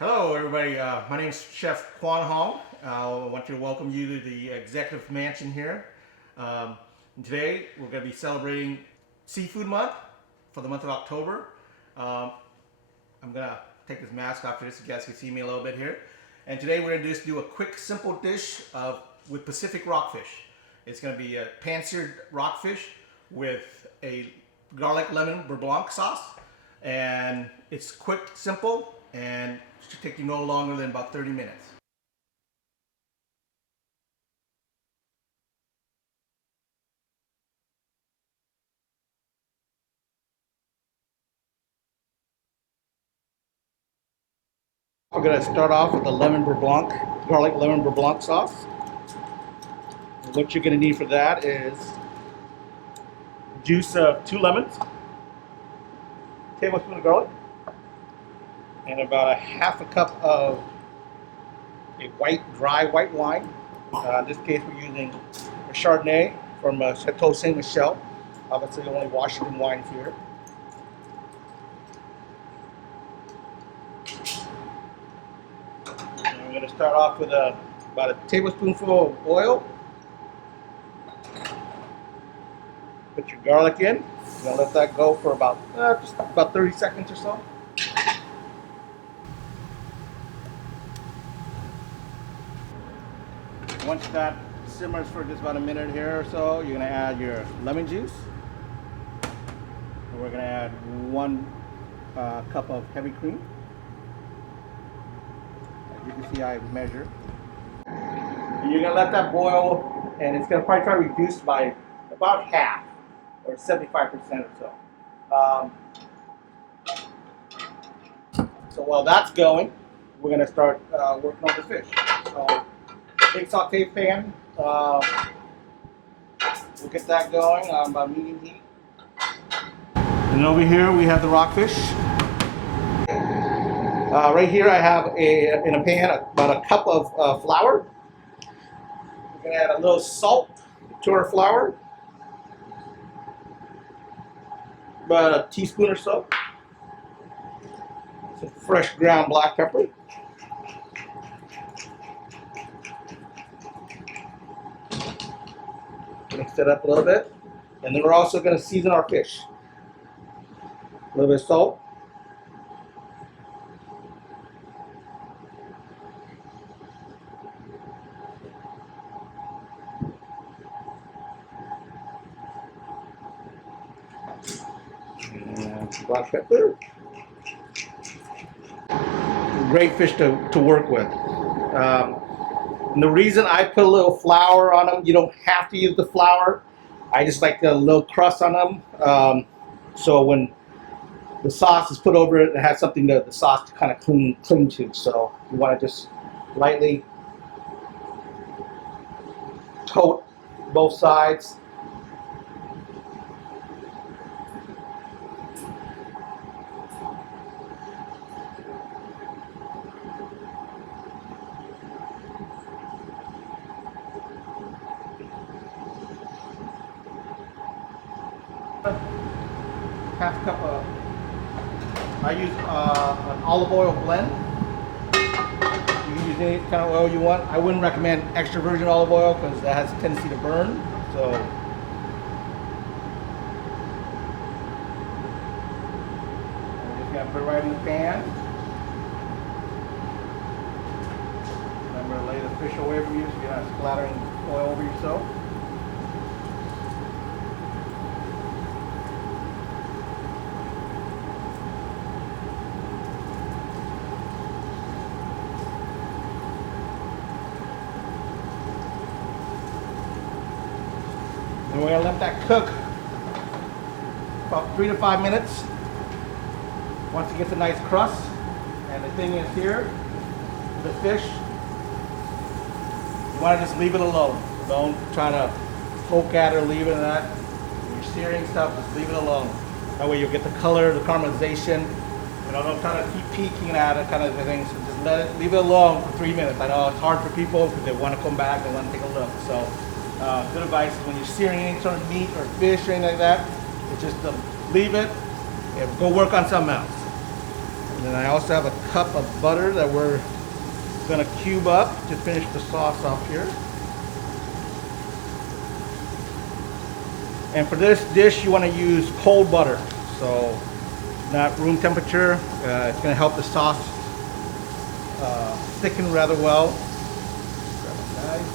Hello, everybody. My name is Chef Quan Hong. I want to welcome you to the Executive Mansion here. And today, we're going to be celebrating Seafood Month for the month of October. I'm going to take this mask off for this so you guys can see me a little bit here. And today, we're going to just do a quick, simple dish with Pacific rockfish. It's going to be a pan-seared rockfish with a garlic lemon beurre blanc sauce. And it's quick, simple, and should take you no longer than about 30 minutes. We're going to start off with the lemon beurre blanc, garlic lemon beurre blanc sauce. What you're going to need for that is juice of 2 lemons, tablespoon of garlic, and about a half a cup of a dry white wine. In this case, we're using a Chardonnay from Chateau Saint Michel. Obviously, only Washington wines here. And we're going to start off with about a tablespoonful of oil. Put your garlic in. You're going to let that go for just about 30 seconds or so. Once that simmers for just about a minute here or so, you're going to add your lemon juice. And we're going to add 1 cup of heavy cream. As you can see, I measure. And you're going to let that boil, and it's going to probably try to reduce by about half, or 75% or so. So while that's going, we're going to start working on the fish. So, big saute pan. We'll get that going on about medium heat. And over here we have the rockfish. Right here I have in a pan about a cup of flour. We're going to add a little salt to our flour. About a teaspoon or so. Some fresh ground black pepper. Mix it up a little bit. And then we're also going to season our fish. A little bit of salt. And black pepper. Great fish to work with. And the reason I put a little flour on them, you don't have to use the flour. I just like a little crust on them. So when the sauce is put over it, it has something the sauce to kind of cling to. So you want to just lightly coat both sides. Half cup of, I use an olive oil blend. You can use any kind of oil you want. I wouldn't recommend extra virgin olive oil because that has a tendency to burn. So I'm just gonna put it right in the pan. I'm gonna lay the fish away from you so you're not splattering oil over yourself. And we're going to let that cook about 3 to 5 minutes. Once it gets a nice crust. And the thing is here, the fish, you want to just leave it alone. Don't try to poke at it or leave it in that. When you're searing stuff, just leave it alone. That way you'll get the color, the caramelization. You know, don't try to keep peeking at it kind of thing. So just leave it alone for 3 minutes. I know it's hard for people because they want to come back, they want to take a look. So good advice is when you're searing any sort of meat or fish or anything like that, it's just leave it and go work on something else. And then I also have a cup of butter that we're gonna cube up to finish the sauce off here. And for this dish, you want to use cold butter, so not room temperature. It's going to help the sauce thicken rather well. Grab a knife.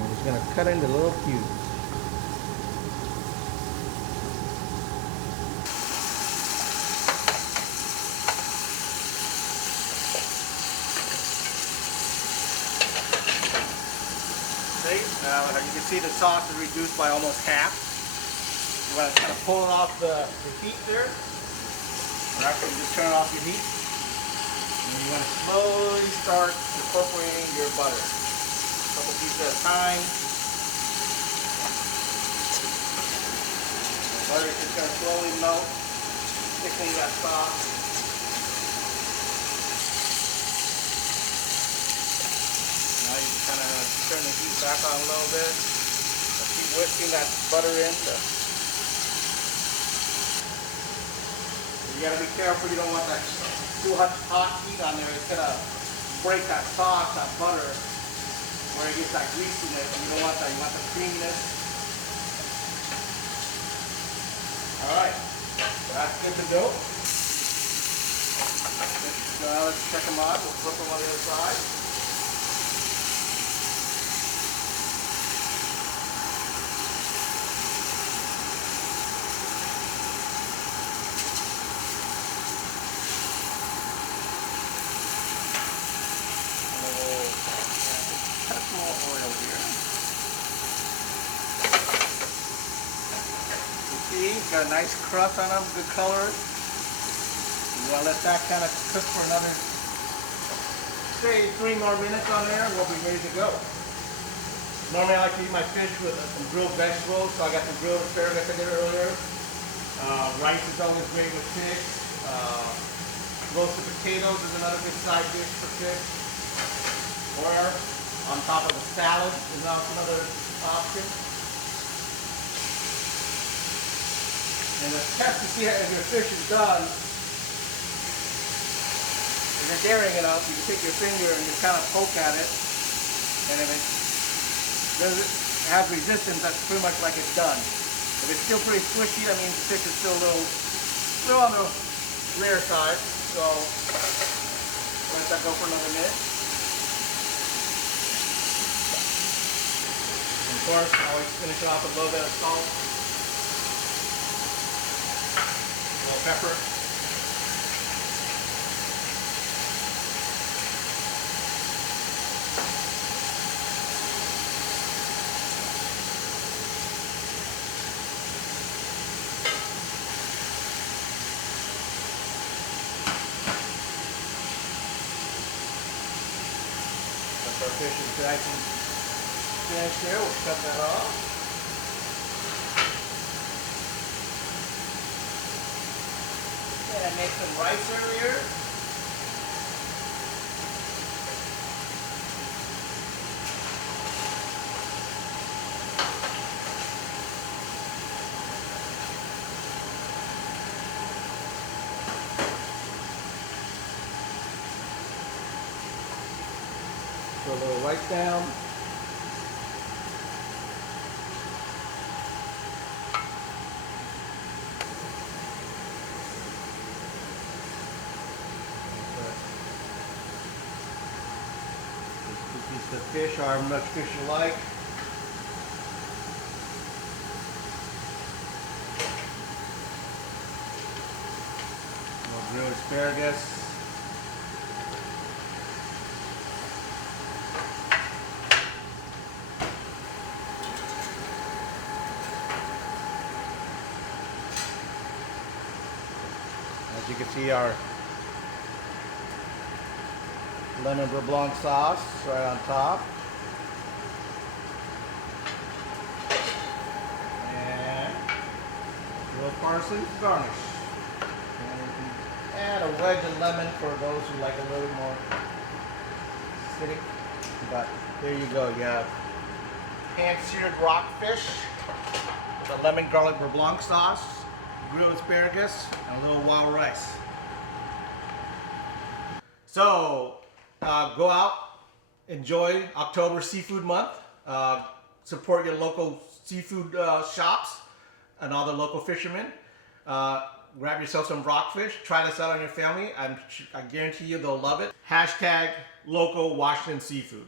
I'm just going to cut into little cubes. Now, as you can see, the sauce is reduced by almost half. You want to kind of pull it off the heat there. Or actually, just turn it off your heat. And you want to slowly start incorporating your butter. A couple pieces at a time. The butter is just going to slowly melt, thickening that sauce. Now you kind of turn the heat back on a little bit. Keep whisking that butter in. You gotta be careful. You don't want that too hot heat on there. It's gonna break that sauce, that butter, where it gets that greasiness. You don't want that. You want the creaminess. All right, so that's good to go. So now let's check them on. We'll flip them on the other side. Oil here. You see, got a nice crust on them, good color. You want to let that kind of cook for another, say, 3 more minutes on there, and we'll be ready to go. Normally I like to eat my fish with some grilled vegetables, so I got some grilled asparagus I did earlier. Rice is always great with fish. Roasted potatoes is another good side dish for fish. Or on top of a salad is also another option. And the test to see if your fish is done, if you're daring it up, you can take your finger and just kind of poke at it. And if it doesn't have resistance, that's pretty much like it's done. If it's still pretty squishy, that means the fish is still a little on the rare side. So let that go for another minute. Of course, I always finish it off with a little bit of salt, a little pepper. Once our fish is nice and finished here, we'll cut that off. And I made some rice earlier. Put a little rice down. The fish are much fish you like. More grilled asparagus. As you can see, our lemon beurre blanc sauce right on top. And a little parsley garnish. And you can add a wedge of lemon for those who like a little more acidic. But there you go. You have hand-seared rockfish with a lemon garlic beurre blanc sauce, grilled asparagus, and a little wild rice. So, go out, enjoy October Seafood Month, support your local seafood shops and all the local fishermen. Grab yourself some rockfish, try this out on your family. I guarantee you they'll love it. Hashtag local Washington seafood.